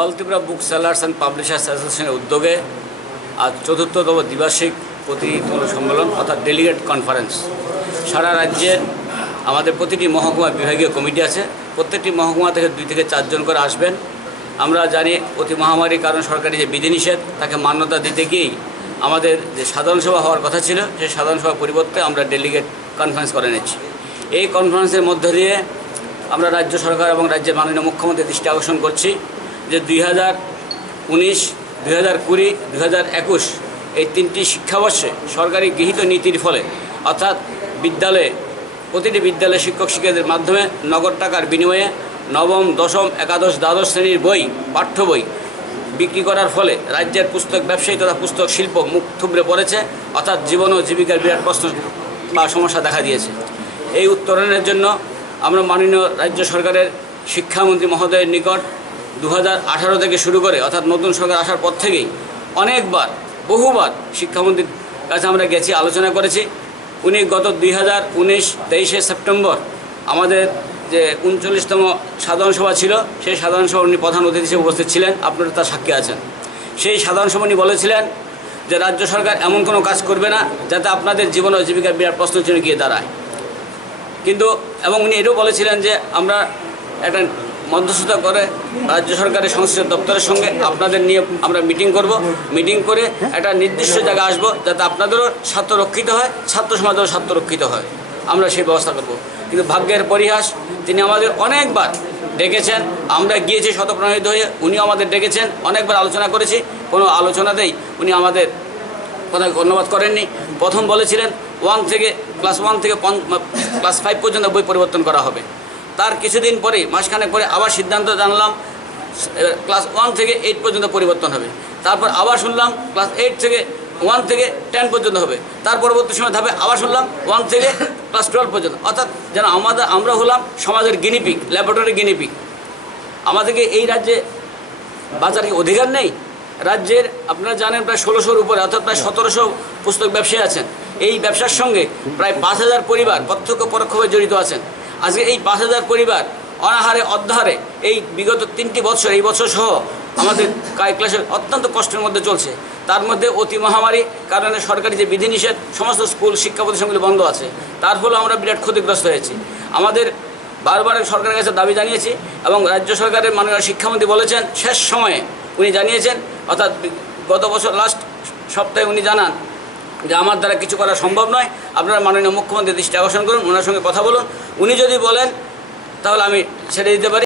All Tripura book sellers and publishers অ্যাসোসিয়েশনের উদ্যোগে আজ ৪র্থতম দ্বিবার্ষিক প্রতিনিধিত্ব সম্মেলন অর্থাৎ ডেলিগেট কনফারেন্স। সারা রাজ্যের আমাদের প্রতিটি মহকুমা বিভাগীয় কমিটি আছে, প্রত্যেকটি মহকুমা থেকে 2 থেকে 4 জন করে আসবেন। আমরা জানি অতি মহামারীর কারণে সরকারি যে বিধিনিষেধ তাকে মান্যতা দিতে গিয়েই আমাদের যে সাধারণ সভা হওয়ার কথা ছিল সেই সাধারণ সভার পরিবর্তে আমরা ডেলিগেট কনফারেন্স করে নিচ্ছি। এই কনফারেন্সের মধ্য দিয়ে আমরা রাজ্য সরকার এবং রাজ্যের মাননীয় মুখ্যমন্ত্রীর দৃষ্টি আকর্ষণ করছি যে 2019, 2020, 2021 এই 3টি শিক্ষাবর্ষে সরকারি গৃহীত নীতির ফলে অর্থাৎ বিদ্যালয়ে প্রতিটি বিদ্যালয়ে শিক্ষক শিক্ষকদের মাধ্যমে নগদ টাকার বিনিময়ে নবম, দশম, একাদশ, দ্বাদশ শ্রেণীর বই, পাঠ্য বই বিক্রি করার ফলে রাজ্যের পুস্তক ব্যবসায়ী তথা পুস্তক শিল্প মুখ থুবড়ে পড়েছে, অর্থাৎ জীবন ও জীবিকার বিরাট প্রশ্ন বা সমস্যা দেখা দিয়েছে। এই উত্তরণের জন্য আমরা মাননীয় রাজ্য সরকারের শিক্ষামন্ত্রী মহোদয়ের নিকট 2018 থেকে শুরু করে অর্থাৎ নতুন সরকার আসার পর থেকেই অনেকবার বহুবার শিক্ষামন্ত্রীর কাছে আমরা গেছি, আলোচনা করেছি। উনি গত 2019 23শে সেপ্টেম্বর আমাদের যে 39তম সাধারণ সভা ছিল সেই সাধারণ সভা উনি প্রধান অতিথি হিসেবে উপস্থিত ছিলেন, আপনারা তার সাক্ষী আছেন। সেই সাধারণ সভা উনি বলেছিলেন যে রাজ্য সরকার এমন কোনো কাজ করবে না যাতে আপনাদের জীবন ও জীবিকার বিরাট প্রশ্নের জন্য গিয়ে দাঁড়ায়। কিন্তু এবং উনি এটাও বলেছিলেন যে আমরা একটা মধ্যস্থতা করে রাজ্য সরকারের সংশ্লিষ্ট দপ্তরের সঙ্গে আপনাদের নিয়ে আমরা মিটিং করব, মিটিং করে একটা নির্দিষ্ট জায়গায় আসব যাতে আপনাদেরও স্বার্থ রক্ষিত হয়, ছাত্র সমাজেরও স্বার্থ রক্ষিত হয়, আমরা সেই ব্যবস্থা করব। কিন্তু ভাগ্যের পরিহাস, তিনি আমাদের অনেকবার ডেকেছেন, আমরা গিয়েছি শতপ্রণোদিত হয়ে, উনিও আমাদের ডেকেছেন, অনেকবার আলোচনা করেছি, কোনো আলোচনাতেই উনি আমাদের কথা ধন্যবাদ করেননি। প্রথম বলেছিলেন ক্লাস 1 থেকে ক্লাস 5 পর্যন্ত বই পরিবর্তন করা হবে। তার কিছুদিন পরে মাসখানেক পরে আবার সিদ্ধান্ত জানলাম ক্লাস 1 থেকে 8 পর্যন্ত পরিবর্তন হবে। তারপর আবার শুনলাম ক্লাস 1 থেকে 10 পর্যন্ত হবে। তার পরবর্তী সময় ধাপে আবার শুনলাম 1 থেকে ক্লাস 12 পর্যন্ত। অর্থাৎ যেন আমরা হলাম সমাজের গিনিপিগ, ল্যাবরেটরি গিনিপিগ। আমাদেরকে এই রাজ্যে বাজারে অধিকার নেই। রাজ্যের আপনারা জানেন প্রায় 1600-র উপরে অর্থাৎ প্রায় 1700 পুস্তক ব্যবসায়ী আছেন। এই ব্যবসার সঙ্গে প্রায় 5000 পরিবার প্রত্যক্ষ পরোক্ষভাবে জড়িত আছেন। আজকে এই 5000 পরিবার অনাহারে অর্ধাহারে এই বিগত 3টি বছর, এই বছর সহ আমাদের ক্লাসের অত্যন্ত কষ্টের মধ্যে চলছে। তার মধ্যে অতি মহামারী কারণে সরকারি যে বিধিনিষেধ সমস্ত স্কুল শিক্ষা প্রতিষ্ঠানগুলি বন্ধ আছে, তার ফলে আমরা বিরাট ক্ষতিগ্রস্ত হয়েছি। আমাদের বারবার সরকারের কাছে দাবি জানিয়েছি এবং রাজ্য সরকারের মাননীয় শিক্ষামন্ত্রী বলেছেন শেষ সময়ে উনি জানিয়েছেন, অর্থাৎ গত বছর লাস্ট সপ্তাহে উনি জানান যে আমার দ্বারা কিছু করা সম্ভব নয়, আপনারা মাননীয় মুখ্যমন্ত্রীর দৃষ্টি আকর্ষণ করুন, ওনার সঙ্গে কথা বলুন। উনি যদি বলেন তাহলে আমি ছেড়ে দিতে পারি।